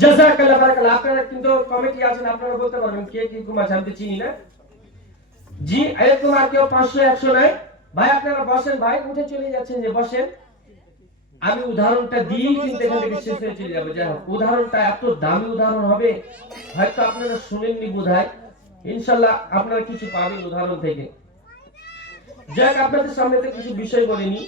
জাযাকাল্লাহ বারাকাল্লাহ। আপনারা কিন্তু কমিটি আছেন, আপনারা বলতে পারবেন কে কি রকম আছে, আমি তো চিনি না। জি এরকম আর কেউ 500 100 নাই ভাই? আপনারা বসেন ভাই, উঠে চলে যাচ্ছেন যে বসেন। আমি উদাহরণটা দিই কিন্তু এখান থেকে শেষ হয়ে চলে যাবে। যাই হোক, উদাহরণটা এত দামি উদাহরণ হবে, হয়তো আপনারা শুনেননি বোধহয়। ইনশাআল্লাহ আপনারা কিছু পাবেন উদাহরণ থেকে। যাক, আপনাদের সামনে তো কিছু বিষয় বলিনি।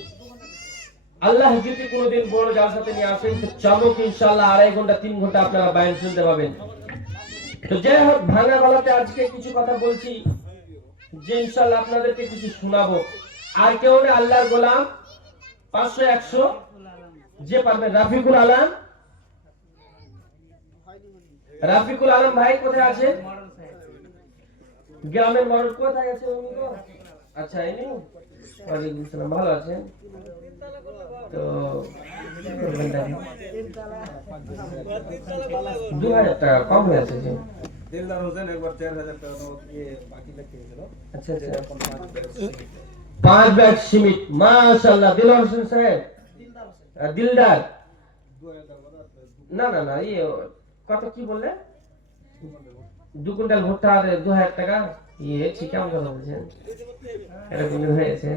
আল্লাহ যদি কোনোদিন বড় জালসাতে নিয়ে আসেন তো চমক ইনশাআল্লাহ 2.5 ঘন্টা 3 ঘন্টা আপনারা বয়ান শুনতে পাবেন। তো যাই হোক, ভাঙা গলাতে আজকে কিছু কথা বলছি যে ইনশাআল্লাহ আপনাদেরকে কিছু শোনাবো। আর কেউ না, আল্লাহর গোলাম 500 100 যে পারবেন। রাফিকুল আলম, রাফিকুল আলম ভাই কোথায় আছেন? গ্রামের মরদ কোথায় আছে উনি তো? আচ্ছা, ইনি ওয়ালাইকুম সালাম, ভালো আছেন তো? 2000 টাকা কম হয়েছে যে। দিলদার হোসেন একবার 4000 টাকা বাকি দেখিয়েছিল। আচ্ছা আচ্ছা, 5 ব্যাগ সিমেন্ট, মাশাআল্লাহ। দিলদার হোসেন সাহেব, দিলদার না না না, ইয়ে কত কি বললে? 2 কুইন্টাল ভুট্টা আর 2000 টাকা। ইয়ে ঠিক কেমন কথা বলছেন? এরকম হয়েছে।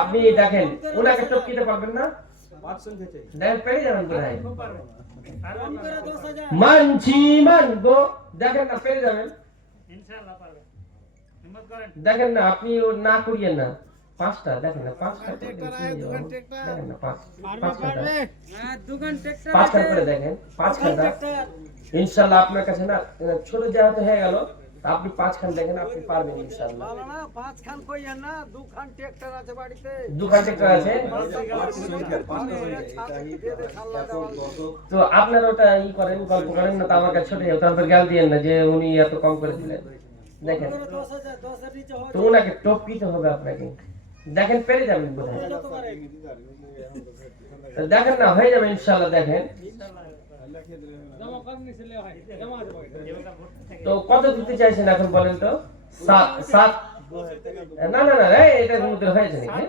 আপনি দেখেন ওনাকে টপকিতে পারবেন না, দেখেন পেয়ে যাবেন কোথায়। মানছি মানবো, দেখেন না পেয়ে যাবেন ইনশাআল্লাহ পারবেন। হিম্মত করেন, দেখেন না আপনি না করিয়েন না। 5টা দেখেন না, 5টা দেখেন না, 5টা দোকান ট্রাক্টর 5টা করে দেখেন, 5খানা ইনশাআল্লাহ আপনার কাছে না ছোট জায়গাতে হয়ে গেল। আপনি 5 খান দেখেন, আপনি পারবেন ইনশাআল্লাহ। ভালো না, 5 খান কইয়া না, 2 খান ট্রাক্টর আছে বাড়িতে। 2 খান ট্রাক্টর আছে তো আপনারা ওটা ই করেন, গল্প করেন না তো আমার কাছে ছোট যাও, তারপর গাল দিয়েন না যে উনি এত কম করে দিলেন। দেখেন 10,000 নিচে হয় তো ওনাকে টপকিতে হবে আপনাকে। দেখেন পেরে যাবেন বোধহয়, দেখেন না হয়ে যাবে ইনশাআল্লাহ। দেখেন তো কত দিতে চাইছেন এখন বলেন তো? 7 না না না, এটা মধ্যে হয়েছে নাকি?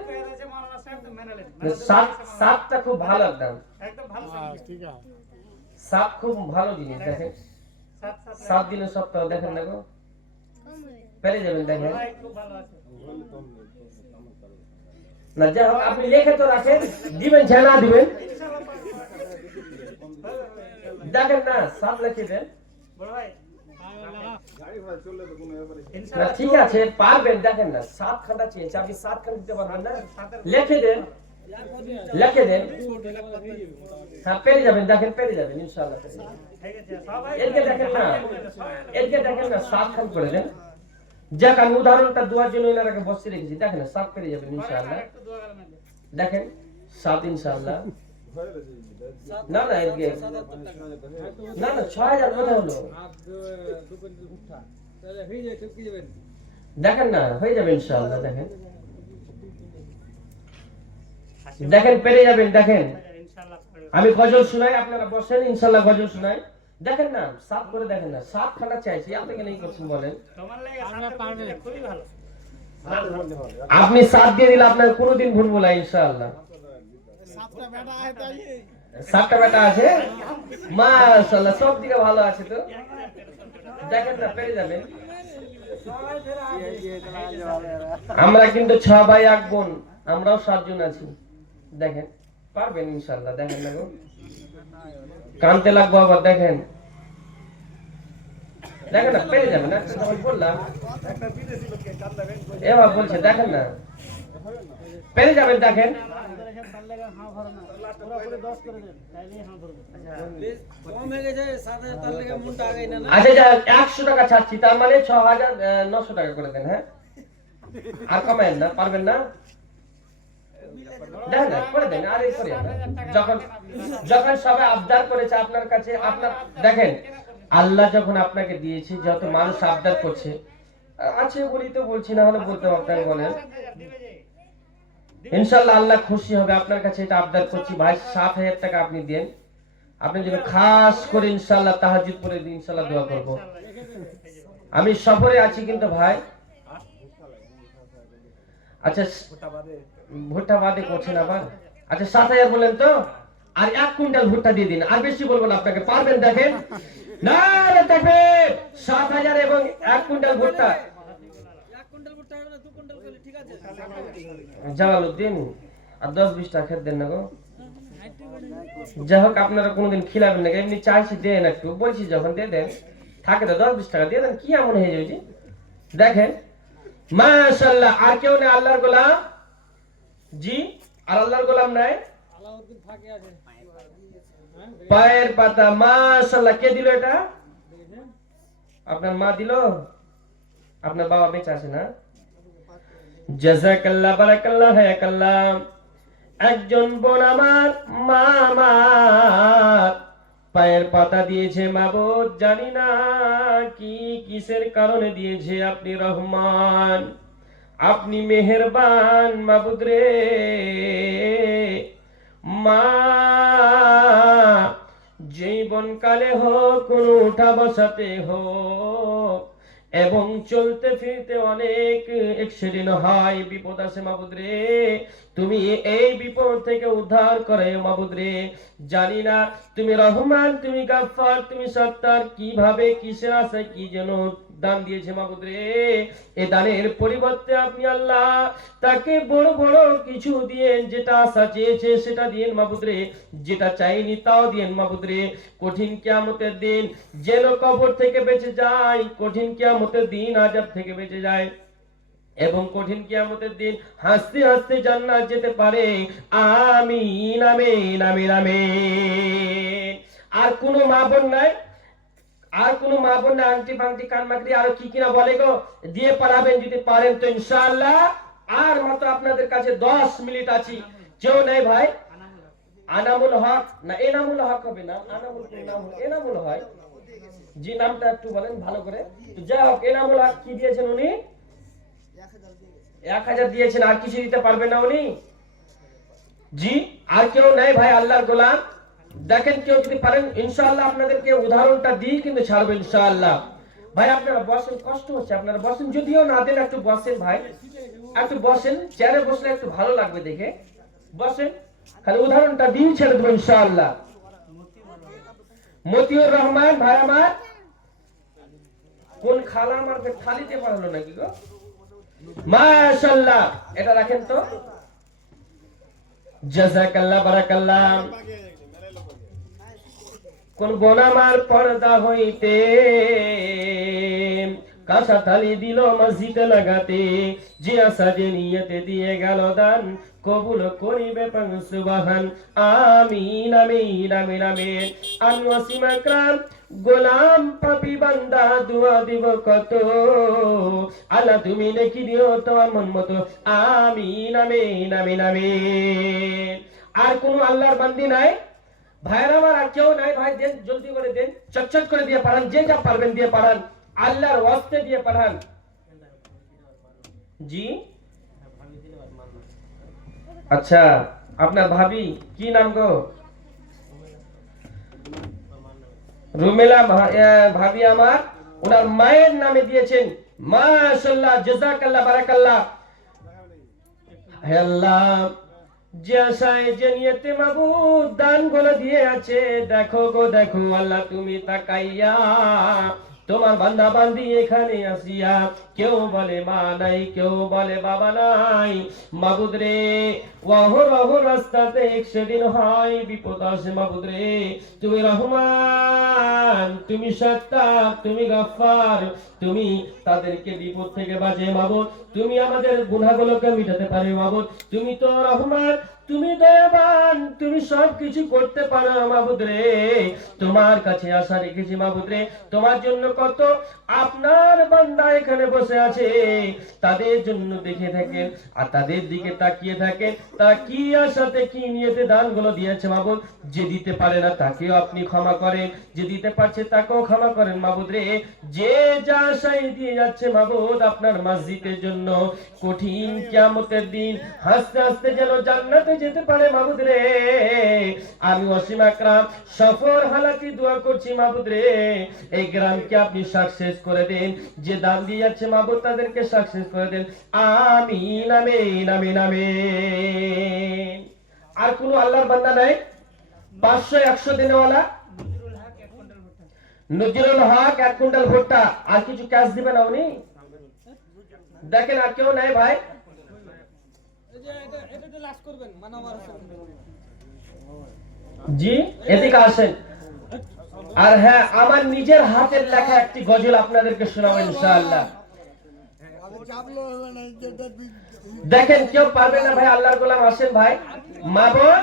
7টা খুব ভালো একদম, 7 খুব ভালো জিনিস। দেখেন 7 দিনের সপ্তাহ, দেখেন না গো পেরে যাবেন। দেখেন না, যাই হোক আপনি লিখে তো রাখেন, দিবেন জানা দিবেন। দেখেন না 7 লিখে দেন না, ঠিক আছে পারবেন। দেখেন না 7 খানটা চেয়েছে, আপনি 7 খান দিতে পারবেন না? লিখে দেন, লিখে দেন, হ্যাঁ পেরে যাবেন। দেখেন পেরে যাবেন ইনশাআল্লাহ। এদিকে দেখেন না, এদিকে দেখেন না 7 খান করে দেন। যাক, আমি উদাহরণটা দেওয়ার জন্য এনারাকে বসে রেখেছি। দেখেন না 7 পেরে যাবেন ইনশাআল্লাহ। দেখেন 7 ইনশাআল্লাহ। না না এদিকে না না 6000 কোথায় হলো? দেখেন না হয়ে যাবে ইনশাআল্লাহ। দেখেন দেখেন পেরে যাবেন। দেখেন আমি গজল শোনাই, আপনারা বসেন ইনশাআল্লাহ গজল শোনাই। দেখেন না 7 করে দেখেন না, 7 খানা চাইছি, আপনি কেন এই করছেন বলেন? আপনি 7 দিয়ে দিলে আপনার কোনোদিন ভুলবো না ইনশাআল্লাহ। 7টা বেটা আছে মাশাআল্লাহ, সব দিকে ভালো আছে তো। দেখেন না পেরে যাবেন। আমরা কিন্তু 6 ভাই 1 বোন, আমরাও 7 জন আছি। দেখেন পারবেন ইনশাআল্লাহ। দেখেন না গো কানতে লাগবো আবার। দেখেন দেখেন না পেরে যাবেন। একটা সময় বললাম এবার বলছে, দেখেন না পেরে যাবেন। দেখেন আচ্ছা যা 100 টাকা ছাড়ছি, তার মানে 6900 টাকা করে দেন। হ্যাঁ আর কমায়েন না, পারবেন না? দেখেন না করে দেন। আর এই করে যখন যখন সবাই আবদার করেছে আপনার কাছে, আপনার দেখেন আল্লাহ যখন আপনাকে দিয়েছে, যত মানুষ আবদার করছে আছে বলি তো বলছি, না হলে বলতে আপনাকে বলেন ইনশাআল্লাহ আল্লাহ খুশি হবে। আপনার কাছে এটা আবদার করছি ভাই, 7000 টাকা আপনি দেন। আপনি যদি খাস করে ইনশাআল্লাহ তাহাজ্জুদ পড়ে দিন, ইনশাআল্লাহ দোয়া করব। আমি সফরে আছি কিন্তু ভাই। আচ্ছা ভুট্টা বাদে করছেন আবার। আচ্ছা 7000 বলেন তো, আর 1 কুইন্টাল ভুট্টা দিয়ে দিন, আর বেশি বলবো না আপনাকে, পারবেন? দেখেন, নারে তাকবীর, 7,000 এবং 1 কুইন্টাল ভুট্টা। 1 কুইন্টাল ভুট্টা হবে না, 2 কুইন্টাল করলে ঠিক আছে? জালালউদ্দিন, আর 10-20 টাকা খেত দেন না গো। যাই হোক, আপনারা কোনোদিন খিলাবেন না, এমনি চাইছি দেন একটু, বলছি যখন দিয়ে দেন, থাকে তো 10-20 টাকা দিয়ে দেন, কি এমন হয়ে যাবে? দেখেন মাশাআল্লাহ। আর কেউ নেই আল্লাহর গোলাম? জি, আর আল্লাহর গোলাম নাই? আলাউদ্দিন ফাঁকে আছে। পায়ের পাতা, মাশাআল্লাহ। কে দিল এটা? আপনার মা দিল? আপনার বাবা বেঁচে আছে না? জাযাকাল্লাহ, বারাকাল্লাহ, হায়াকাল্লাহ। একজন বোন আমার, মা আমার পায়ের পাতা দিয়েছে মাবুদ, জানি না কি কিসের কারণে দিয়েছে। আপনি রহমান, আপনি মেহেরবান মাবুদ রে। মা, জীবন কালে হোক, কোন উঠা বসাতে হোক এবং চলতে ফিরতে অনেক অ্যাক্সিডেন্ট হয়, বিপদ আসে মাবুদ রে। তুমি এই বিপদ থেকে উদ্ধার করে মাবুদ রে। জানি না তুমি রহমান, তুমি গাফফার, তুমি সত্তার, কিভাবে কিসের আশায় কি যেন দান দিয়েছে মাবুদ রে। এই দানের পরিবর্তে আপনি আল্লাহ তাকে বড় বড় কিছু দিয়েন, যেটা আশা চেয়েছে সেটা দিয়েন মাবুদ রে, যেটা চাইনি তাও দিয়েন মাবুদ রে। কঠিন কিয়ামতের দিন যেন কবর থেকে বেঁচে যায়, কঠিন কিয়ামতের দিন আযাব থেকে বেঁচে যায়, এবং কঠিন কিয়ামতের দিন হাসতে হাসতে জান্নাত যেতে পারে। আমিন, আমিন, আমিন, আমিন। আর কোনো মা বোন নাই? আর কোনো মা বোন নাই? আংটি ফাংটি কান মাকড়ি আর কি কিনা বলে গো, দিয়ে পাঠাবেন যদি পারেন তো ইনশাআল্লাহ। আর মাত্র আপনাদের কাছে 10 মিনিট আছে। কেউ নাই ভাই? আনামুল হক না এনামুল হক হবে না? আনামুল এনামুল হয়। জি, নামটা একটু বলেন ভালো করে। তো যাই হোক, এনামুল হক কি দিয়েছেন উনি? 1000 দিয়েছেন। আর কিছু দিতে পারবেন না উনি? জি, আর কেউ নাই ভাই আল্লাহর গোলাম? দেখেন, কেউ যদি পারেন ইনশাআল্লাহ আপনাদেরকে উদাহরণটা দিই কিন্তু ছাড়বো ইনশাআল্লাহ। ভাই আপনারা বসেন, কষ্ট হচ্ছে, আপনারা বসেন, যদিও না দেন একটু বসেন ভাই, একটু বসেন, চেয়ারে বসলে একটু ভালো লাগবে দেখে। বসেন, খালি উদাহরণটা দিই ছেড়ে দেবো ইনশাআল্লাহ। মতিউর রহমান ভাই আমার, কোন খালা আমার থালিতে পারলো নাকি গো? মাশাআল্লাহ, এটা রাখেন তো। জাযাকাল্লাহ, বারাকাল্লাহ। কোন বোন আমার পর্দা হইতে কাঁসা থালি দিল মসজিদে লাগাতে, যে আশা যে নিয়তে দিয়ে গেল দান, কবুল করিবে পান সুবহান। আমিন, আমিন, আমিন, আমিন। আমি ওয়াসিম আকরাম গোলাম পাপি বান্দা দোয়া দিব কত, আল্লাহ তুমি নেকি দিও তোমার মন মতো। আমিন, আমিন, আমিন, আমিন। আর কোন আল্লাহর বান্দি নাই ভাইরা আমার? আর কেউ নাই ভাই? দেন, জলদি করে দেন, চটচট করে দিয়ে পাঠান, যে যা পারবেন দিয়ে পাঠান, আল্লাহর ওয়াস্তে দিয়ে পাঠান। জি, আচ্ছা, আপনার ভাবি কি নাম গো? রুমেলা ভাবি আমার, ওনার মায়ের নামে দিয়েছেন। মাশাআল্লাহ, জাযাকাল্লাহ, বারাকাল্লাহ। হে আল্লাহ, যে আশায় যে নিয়তে মাবুদ দান গুলো দিয়ে আছে, দেখো গো দেখো আল্লাহ, তুমি তাকাইয়া তোমার বান্দা বান্দি এখানে আসিয়া, কেউ বলে মা নাই, কেউ বলে বাবা নাই মাবুদ রে। ওয়াহর রাস্তাতে একদিন হয় বিপদ আসে মাবুদ রে। তুমি রহমান, তুমি সত্তার, তুমি গাফফার, তুমি তাদেরকে বিপদ থেকে বাঁচে মাবুদ। তুমি আমাদের গুনাহগুলোকে মিটাতে পারো মাবুদ। তুমি তো রহমান, তুমি দয়াবান, তুমি সবকিছু করতে পারো মাবুদ রে। তোমার কাছে আশা রেখেছি মাবুদ রে। তোমার জন্য কত আপনার বান্দা এখানে বসে আছে, তাদের জন্য দেখে থাকেন আর তাদের দিকে তাকিয়ে থাকেন, তারা কি আশাতে কি নিয়তে দানগুলো দিয়েছে মাবুদ। যে দিতে পারে না তাকেও আপনি ক্ষমা করেন, যে দিতে পারছে তাকেও ক্ষমা করেন মাবুদ রে। যে যা আশায় দিয়ে যাচ্ছে মাবুদ আপনার মসজিদের জন্য, কঠিন কিয়ামতের দিন হাসতে হাসতে যেন জান্নাতে যেতে পারে মাবুদ রে। আমি ওয়াসিম আকরাম সফর হালাতি দোয়া করছি মাবুদ রে, এই গ্রামকে আপনি সাকসেস করে দেন, যে দান দিয়ে যাচ্ছে মাবুদ তাদেরকে সাকসেস করে দেন। আমিন, আমিন, আমিন, আমিন। আর কোন আল্লাহর বান্দা নাই? 500-100 দেনেওয়ালা নজরুল হক 1 কুইন্টাল ভুট্টা। আর কিছু ক্যাশ দিবেন না উনি? দেখেন আর কেউ নাই ভাই? জি, এদিকে আসেন। আর হ্যাঁ, আমার নিজের হাতের লেখা একটি গজল আপনাদেরকে শোনাবো ইনশাআল্লাহ। দেখেন কেউ পারবে না ভাই, আল্লাহর গোলাম আসেন ভাই। মা বোন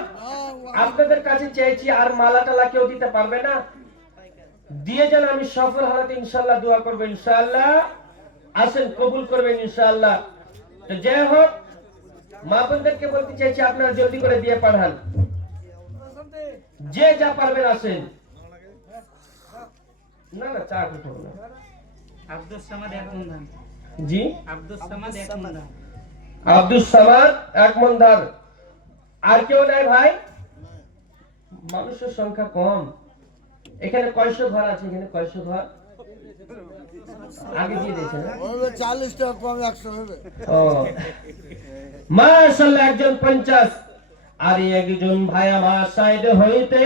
আপনাদের কাছে চাইছি, আর মালা টালা কেউ দিতে পারবে না? দিয়ে যান, আমি সফল হালাতে ইনশাআল্লাহ দোয়া করবো ইনশাআল্লাহ। আসেন, কবুল করবেন ইনশাআল্লাহ। তো যাই হোক, মা বোনদেরকে বলতে চাইছি আপনারা জলদি করে দিয়ে পাঠান, যে যা পারবেন আসেন। না না, চা খেতে হবে না। আব্দুল সামাদ 1 মণ ধান। জি, আব্দুল সামাদ 1 মণ ধান। আব্দুল সামাদ 1 মণ ধান। আর কেউ নাই ভাই? মানুষের সংখ্যা কম। এখানে কয়শো ঘর আছে? এখানে কয়শো ঘর? আগে দিয়ে দিয়েছে না? 40 টাকা কম 100 হবে। ও মাশাআল্লাহ, একজন 50। আর একজন ভাই আমার সাইড হইতে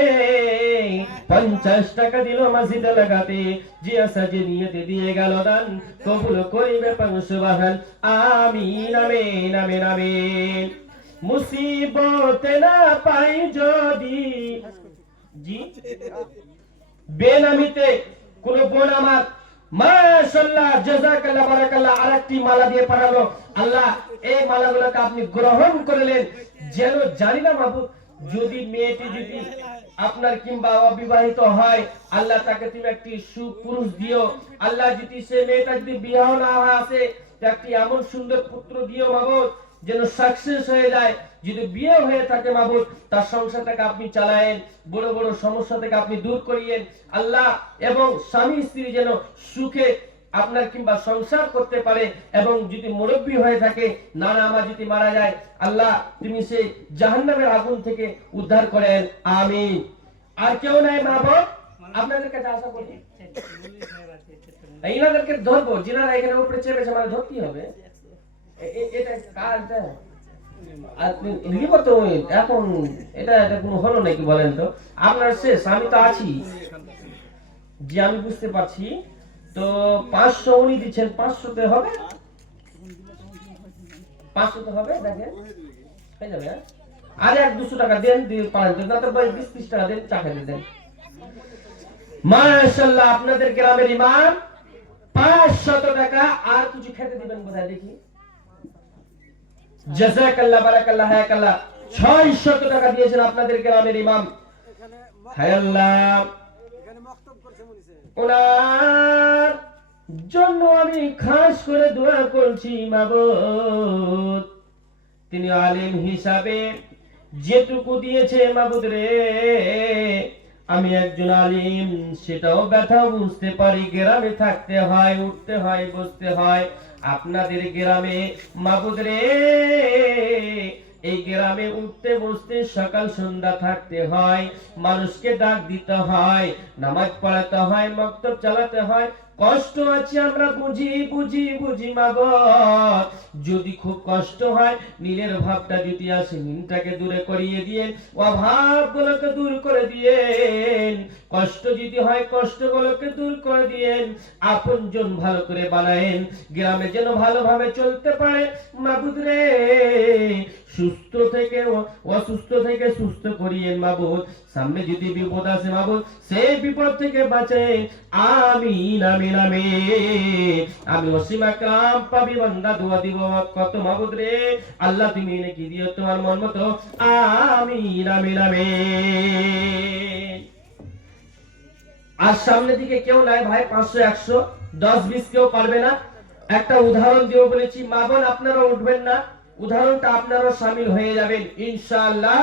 50 টাকা দিল মসজিদে লাগাতে। যে সাজে নিয়তে দিয়ে গেল দান, কবুল করিবে সুবহান। আমিন আমিন আমিন আমিন। মুসিবতে না পাই যদি, জি, বেনামিতে কোন বোন আমার মাশাআল্লাহ জাযাকাল্লাহ বারাকাল্লাহ আরেকটি মালা দিয়ে পাঠালো। আল্লাহ এই মালাগুলোকে আপনি গ্রহণ করলেন। যেন জানি না মাবুদ, যদি মেয়েটি যদি আপনার কিংবা অবিবাহিত হয়, আল্লাহ তাকে তুমি একটি সুপুরুষ দিও। আল্লাহ যদি সে মেয়েটা যদি বিবাহ না হয় আসে, একটি এমন সুন্দর পুত্র দিও মাবুদ, যেন সাকসেস হয়ে যায়। যদি বিয়ে হয়ে থাকে মাবুদ, তার সংসারটাকে আপনি চালায়েন, বড় বড় সমস্যা থেকে আপনি দূর করিয়েন আল্লাহ। এবং স্বামী স্ত্রী যেন সুখে আপনার কিংবা সংসার করতে পারে। এবং যদি মুরব্বী হয়ে থাকে, নানা আমা যদি মারা যায়, আল্লাহ তুমি সেই জাহান্নামের আগুন থেকে উদ্ধার করেন। আমিন। আর কেউ নাই মাবুদ, আপনাদের কাছে আশা করি এইনাদেরকে ধরবো, যিনারা এখানে উপরে চেপেছে, মানে ধরতেই হবে। এটা কাজটা আপনি লিব তো এখন, এটা কোনো হলো নাকি বলেন তো? আপনার শেষ, আমি তো আছি। যে আমি বুঝতে পারছি। তো 500 উনি দিচ্ছেন, 500 তে হবে? 500 তে হবে? দেখেন হয়ে যাবে। আর 100-200 টাকা দেন, দিয়ে পারেন না তো 20-30 টাকা দেন, চা খেতে দেন। মাশাআল্লাহ, আপনাদের গ্রামের ইমাম 500 টাকা আর কিছু খেতে দিবেন বোধহয়, দেখি। জাযাকাল্লাহ বারাকাল্লাহ হায়াকাল্লাহ 600 টাকা দিয়েছেন আপনাদের গ্রামের ইমাম। হায় আল্লাহ, ওনার জন্য আমি খাস করে দোয়া করছি মাবুদ। তিনি আলেম হিসাবে যেটুকু দিয়েছে মাবুদ রে, আমি একজন আলিম, সেটাও ব্যথা বুঝতে পারি। গ্রামে থাকতে হয়, উঠতে হয়, বসতে হয়। আপনাদের গ্রামে মাবুদ রে, এই গ্রামে উঠতে বসতে সকাল সন্ধ্যা থাকতে হয়, মানুষকে ডাক দিতে হয়, নামাজ পড়াতে হয়, মক্তব চালাতে হয়। কষ্ট আছে আমরা বুঝি বুঝি বুঝি মাগো। যদি খুব কষ্ট হয়, নীলের ভাবটা যদি আসে, নীলটাকে দূরে করিয়ে দিয়েন, অভাবগুলোকে দূর করে দিয়েন। কষ্ট যদি হয়, কষ্টগুলোকে দূর করে দিয়েন। আপনজন ভালো করে বানায়েন, গ্রামে যেন ভালোভাবে চলতে পারে মাবুদ রে। সুস্থ থেকে অসুস্থ থেকে সুস্থ করিয়েন মাবুদ। সামনে যদি বিপদ আসে মাবুদ, সেই বিপদ থেকে বাঁচান। আমিন আমিন আমিন। আমি অসীম আকরাম পাবি বান্দা দোয়া দিব কত মাবুদ রে। আল্লাহ তুমি নাকি দিও তোমার মন মতো। আমিন আমিন আমিন। আর সামনে দিকে কেউ নাই ভাই, 500 100 10 20 কেউ পারবে না। একটা উদাহরণ দিব বলেছি, মা বোন আপনারা উঠবেন না, উদাহরণটা আপনারা শামিল হয়ে যাবেন ইনশাআল্লাহ।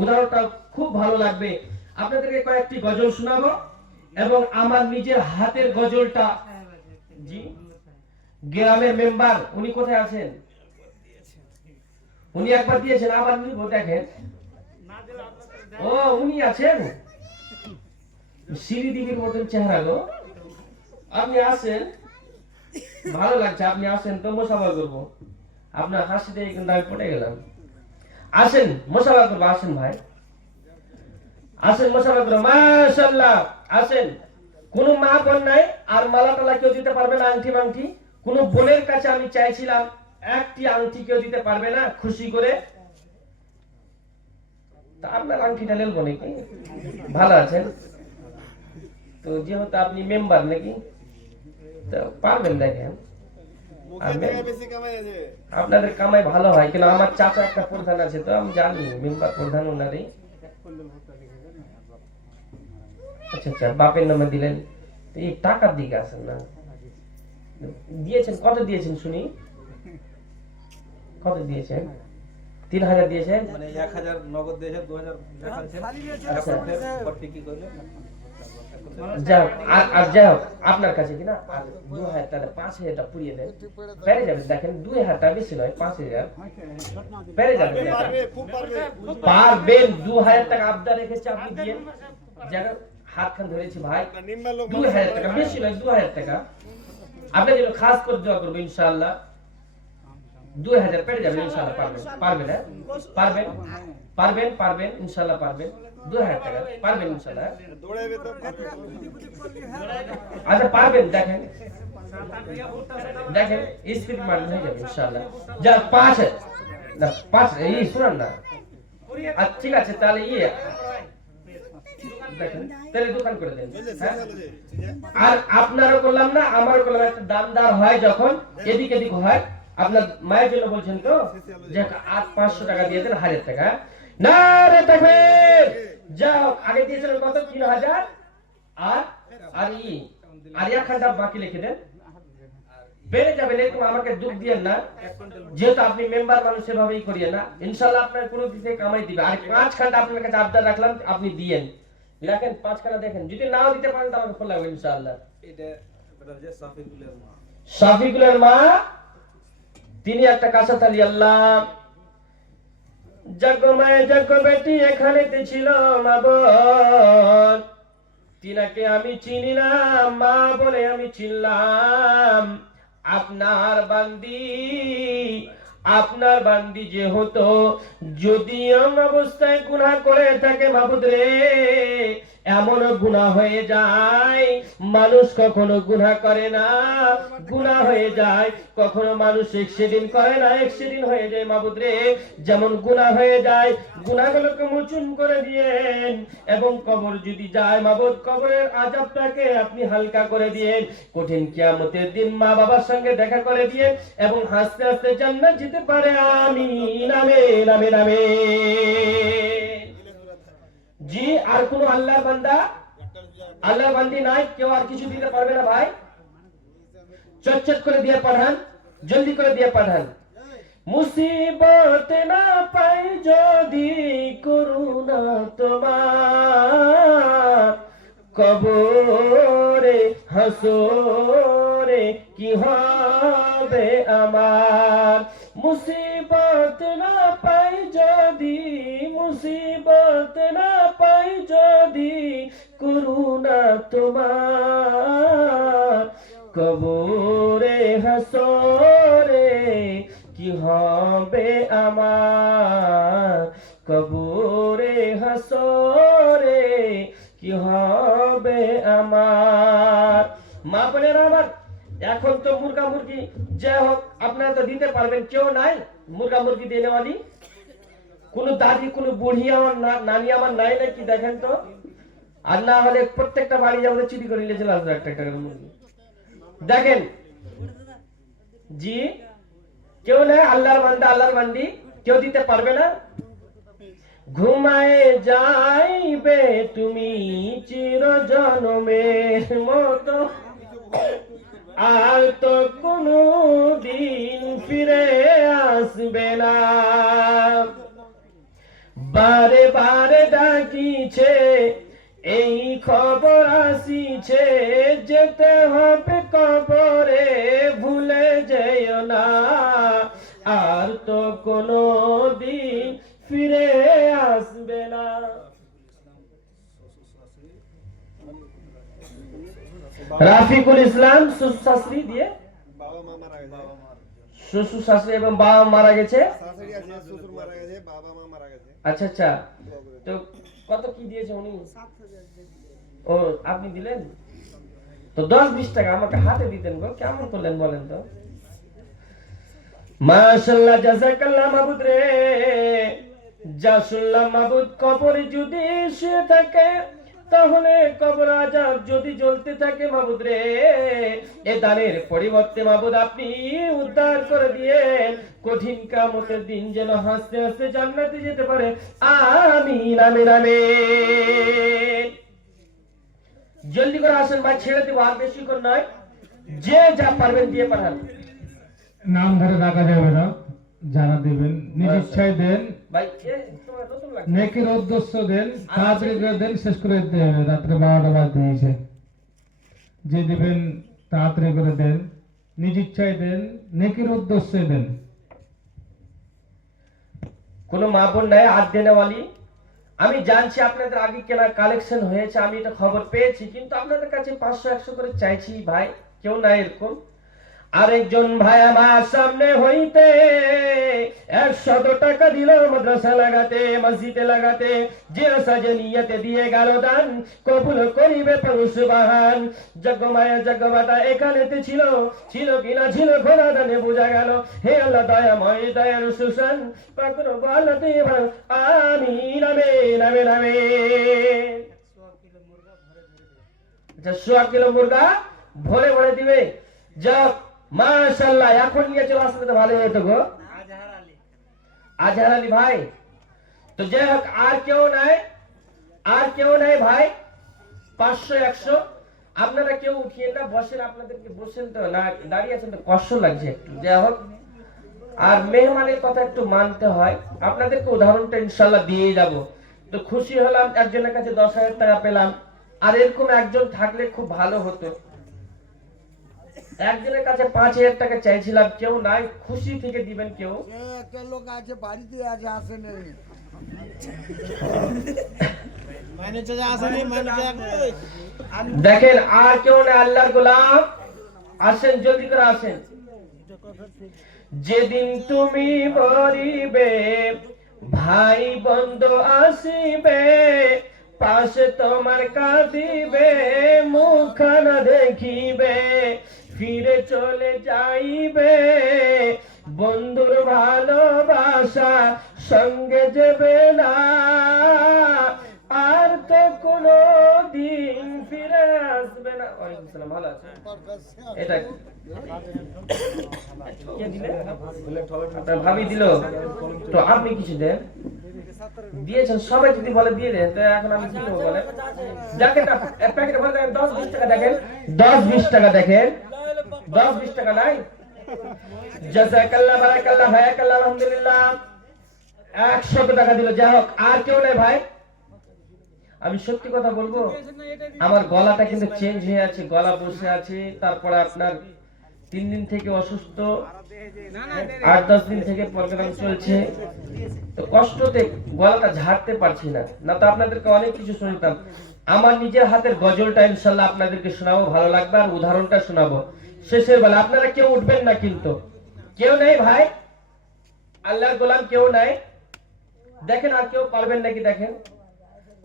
উদাহরণটা খুব ভালো লাগবে। আপনাদেরকে কয়েকটি গজল শোনাবো এবং আমার নিজের হাতের গজলটা। জি, গ্রামের মেম্বার উনি কোথায় আছেন? উনি একবার দিয়েছেন, আবার নিব, দেখেন। ও উনি আছেন, শ্রীদেবীর মতন চেহারা গো। আপনি আসেন, ভালো লাগছে, আপনি আসেন তো মোসাফা করবো। আপনার হাসিতে কিন্তু আমি পড়ে গেলাম। আসেন মোসাফা করবো, আসেন ভাই। আসেন মোশাররফ করো, মাশাআল্লাহ। আসেন, কোন মা বোন নাই আর মালা টালা কেউ দিতে পারবে না, আংটি মাংটি? কোন বোনের কাছে আমি চাইছিলাম একটি আংটি কেউ দিতে পারবে না খুশি করে? তা আপনার আংটিটা নেলবো নাকি? ভালো আছেন তো, যেহেতু আপনি মেম্বার নাকি তো পারবেন। দেখেন আপনাদের কামাই ভালো হয়, কিন্তু আমার চাচা একটা প্রধান আছে তো আমি জানি, মেম্বার প্রধান ওনারই। আচ্ছা আচ্ছা, বাপের নামে দিলেন, এই টাকার দিকে আসেন না। দিয়েছেন কত দিয়েছেন শুনি? কত দিয়েছেন? 3000 দিয়েছেন? মানে 1000 নগদ দিয়েছে, 2000 দেখাচ্ছে। এখন ফের ভর্তি কি করবে? যাই হোক, আর যাই হোক, আপনার কাছে কিনা আর 2000 টাকা 5000 টা পুড়িয়ে দেন, পেরে যাবেন। দেখেন 2000 টাকা বেশি নয়, 5000 পেরে যাবেন। পারবেন। 2000 টাকা আবদার রেখেছে, আপনি দিয়ে যারা হাত খান ধরেছি ভাই, 2000 টাকা বেশি নয়, 2000 টাকা আপনার জন্য খাস করে দোয়া করবো ইনশাআল্লাহ। 2000 পেরে যাবেন ইনশাআল্লাহ। পারবেন, পারবেন, হ্যাঁ পারবেন, পারবেন, পারবেন ইনশাআল্লাহ পারবেন। 2000 টাকা পারবেন ইনশাআল্লাহ। আচ্ছা পারবেন, দেখেন দেখেন স্পিড মারলে হয়ে যাবে ইনশাআল্লাহ। যা 5 না 5 এই শুনুন না। আচ্ছা ঠিক আছে, তাহলে দেখেন তাহলে দোকান করে দেন, হ্যাঁ? আর আপনারও করলাম না আমারও করলাম, একটা দামদার হয় যখন এদিক এদিক হয়। আপনার মায়ের জন্য বলছেন তো যে 500 টাকা দিয়ে দেন, 1000 টাকা না রে তাকবীর। যাও, আগে দিয়েছিলেন কত? 3000 আর আর 1 ঘন্টা বাকি লিখে দেন, বেড়ে যাবে। এরকম আমাকে দুঃখ দিয়েন না, যেহেতু আপনি মেম্বার মানুষ, সেভাবেই করিয়েন না। ইনশাআল্লাহ আপনার কোনো দিকে কামাই দিবে। আর 5 ঘন্টা আপনার কাছে আবদার রাখলাম, আপনি দিয়েন। দেখেন 5 ঘন্টা দেখেন, যদি নাও দিতে পারেন তো আমাকে ফোন লাগবে ইনশাআল্লাহ। এটা যে সাফিকুলের মা, শাফিকুলের মা, তিনি একটা কাঁচা থালি। আল্লাহ জাগো মায়ে জাগো বেটি এখানেতে ছিল মা বোন, তিনাকে আমি চিনি না, মা বলে আমি চিনলাম। আপনার বান্দি যে হতো, যদি এমন অবস্থায় গুনাহ করে থাকে মাবুদ রে, এমন গুনাহ হয়ে যায় মানুষ কখনো গুনাহ করে না, গুনাহ হয়ে যায় কখনো মানুষ 100 দিন করে না, 100 দিন হয়ে যায় মাবুদ রে। যেমন গুনাহ হয়ে যায়, গুনাহগুলোকে মোচন করে দিয়েন। এবং কবর যদি যায় মাবুদ, কবরের আযাবটাকে আপনি হালকা করে দিয়েন। কঠিন কিয়ামতের দিন মা বাবার সঙ্গে দেখা করে দিয়েন এবং হাসতে হাসতে জান্নাত যেতে পারে। আমিন আমিন আমিন আমিন। জি, আর কোন আল্লাহর বান্দি নাই? কেউ আর কিছু দিতে পারবে না ভাই? চটচট করে দিয়ে পাঠান, জলদি করে দিয়ে পাঠান। মুসিবত না পাই যদি করুণা তোমার, কবরে হাসরে কি হবে আমার। মুসিবত না পাই যদি, মুসিবত না পাই যদি করুণা তোমার, কবরে হাসরে কি হবে আমার, কবরে হাসরে কি হবে আমার। মা বোনেরা আমার, এখন তো মুরগা মুরগি যাই হোক আপনারা তো দিতে পারবেন, কেউ নাই মুরগা মুরগি দেনেওয়ালি? কোন দাদি, কোন বুড়ি আমার নানি আমার নাই নাকি? দেখেন তো। আর না হলে প্রত্যেকটা বাড়ি যাবো চুরি করে নিয়ে চলে আসবো একটা একটা করে মুরগি। দেখেন জি, কেউ নেই? আল্লাহর বান্দি কেউ দিতে পারবে না? ঘুমায় যাইবে তুমি চির জনমের মতো, আর তো কোনো দিন ফিরে আসবে না। বারে বারে ডাকিছে এই খবর আসিছে, যেতে হবে কবরে ভুলে যেও না, আর তো কোনো দিন ফিরে আসবে না। রাফিকুল ইসলাম শ্বশুর শাশুড়ি দিয়ে, বাবা মা মারা গেছে, শ্বশুর শাশুড়ি এবং বাবা মারা গেছে। শাশুড়ি আছে, শ্বশুর মারা গেছে, বাবা মা মারা গেছে। আচ্ছা আচ্ছা, তো কত কি দিয়েছে উনি? ও আপনি দিলেন তো 10-20 টাকা আমাকে হাতে দিতেন গো, কেমন করলেন বলেন তো? মাশাআল্লাহ, জাযাকাল্লাহ মাবুদ রে। যা শুনলাম মাবুদ, কবরে যদি শুয়ে থাকে তাহলে কবর আযাব যদি জ্বলতে থাকে মাবুদ রে, এ দানের পরিবর্তে মাবুদ আপনি উদ্ধার করে দিয়েন, কঠিন কিয়ামতের দিন যেন হাসতে হাসতে জান্নাতে যেতে পারে। আমিন আমিন আমিন। জলদি করে আসেন ভাই, ছেড়ে দেবো, আর বেশিক্ষণ নয়। যে যা পারবেন দিয়ে পাঠান। নাম ধরে ডাকা যাবে না, যারা দেবেন নিজ ইচ্ছায় দেন, ভাই তোমার নতুন লাগবে। নেকির উদ্দেশ্য দেন, তাড়াতাড়ি করে দেন, শেষ করে দিতে হবে। রাত্রে 12টা বাজতে দিয়েছে। যে দেবেন তাড়াতাড়ি করে দেন, নিজ ইচ্ছায় দেন, নেকির উদ্দেশ্যে দেন। কোনো মা বোন নাই হাত দেনেওয়ালি? আমি জানছি আপনাদের আগে কেনা কালেকশন হয়েছে, আমি এটা খবর পেয়েছি, কিন্তু আপনাদের কাছে 500-100 করে চাইছি ভাই, কেউ নাই এরকম? আরেকজন ভাই আমার সামনে হইতে 100 টাকা দিল মাদ্রাসা লাগাতে, মসজিদে লাগাতে, যে সাজে নিয়তে দিয়ে গেল দান, কবুল করিবে সুবহান। জগমায়া জগমাতা এখানেতে ছিল, ছিল কিনা ছিল খোদা দানে বোঝা গেল। হে আল্লাহ দয়াময় দয়ার সুশান, পাক রব্বুল আলামিন, আমিন আমিন আমিন আমিন। 100 কিলো মুরগা ভরে ভরে দিবে। যাক মাশাআল্লাহ, এখন নিয়ে চলে আসলে তো ভালো হতো গো। আজহার আলী ভাই, তো যাই হোক, আর কেউ নাই, আর কেউ নাই ভাই। 500-100 আপনারা কেউ উঠিয়ে না, বসেন, আপনাদেরকে বসেন তো না, দাঁড়িয়ে আছেন তো কষ্ট লাগছে একটু। যাই হোক, আর মেহমানের কথা একটু মানতে হয়, আপনাদেরকে উদাহরণটা ইনশাআল্লাহ দিয়ে যাব। তো খুশি হলাম, একজনের কাছে 10,000 টাকা পেলাম, আর এরকম একজন থাকলে খুব ভালো হতো। একজনের কাছে 5,000 টাকা চাইছিলাম, কেউ নাই, খুশি থেকে দিবেন কেউ। একটা লোক আছে বাড়িতে আছে, আসে নেই। দেখেন আর কেউ নেই, আল্লাহর গোলাম আসেন, জলদি করে আসেন। যেদিন তুমি মরিবে ভাই বন্ধু আসিবে, পাশে তোমার কাঁদিবে, মুখখানা দেখিবে, ফিরে চলে যাইবে, বন্ধুর ভালোবাসা সঙ্গে যাবে না, আর তো কোনো দিন ফিরে আসবে না। ওয়ালাইকুম আসসালাম, ভালো আছেন? এটা কে দিলে? আপনার ভাবি দিল, তো আপনি কিছু দেন, দিয়েছেন সবাই, যদি বলে দিয়ে দেন তো এখন আমি কি নেবো বলে? দেখেন না প্যাকেটে ভরে দেখেন, 10-20 টাকা দেখেন, 10-20 টাকা দেখেন, 10-20 টাকা নাই। জাযাকাল্লাহ, বারাকাল্লাহ, হায়াকাল্লাহ, আলহামদুলিল্লাহ। 100 টাকা দিল। যাই হোক, আর কেউ নাই ভাই। আমি সত্যি কথা বলবো, আমার গলাটা কিন্তু চেঞ্জ হয়ে আছে, গলা বসে আছে। তারপরে আপনার 3 দিন থেকে অসুস্থ, 8-10 দিন থেকে প্রোগ্রাম চলছে, তো কষ্টতে গলাটা ঝাড়তে পারছি না, না তো আপনাদেরকে অনেক কিছু শুনতাম। আমার নিজের হাতের গজলটা ইনশাআল্লাহ আপনাদেরকে শোনাবো, ভালো লাগবে, আর উদাহরণটা শোনাবো শেষের বেলা। আপনারা কেউ উঠবেন না কিন্তু, কেউ নেই ভাই, আল্লাহর গোলাম কেউ নাই। দেখেন আর কেউ পারবেন নাকি দেখেন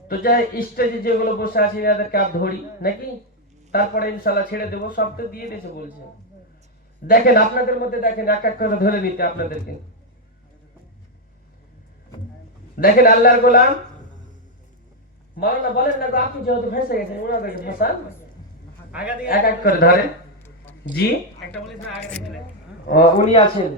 তো। যাই স্টেজে যেগুলো বসে আছে এদেরকে আর ধরি নাকি, তারপরে ইনশাআল্লাহ ছেড়ে দেবো। সব তো দিয়ে দিয়েছে বলছে। দেখেন আপনাদের মধ্যে দেখেন, এক এক করে ধরে নিতে আপনাদেরকে। দেখেন আল্লাহর গোলাম মাওলানা বলেন না, আপনি যেহেতু ফেঁসে গেছেন, ওনাদেরকে ফেঁসান, এক এক করে ধরে। জি, উনি আছেন।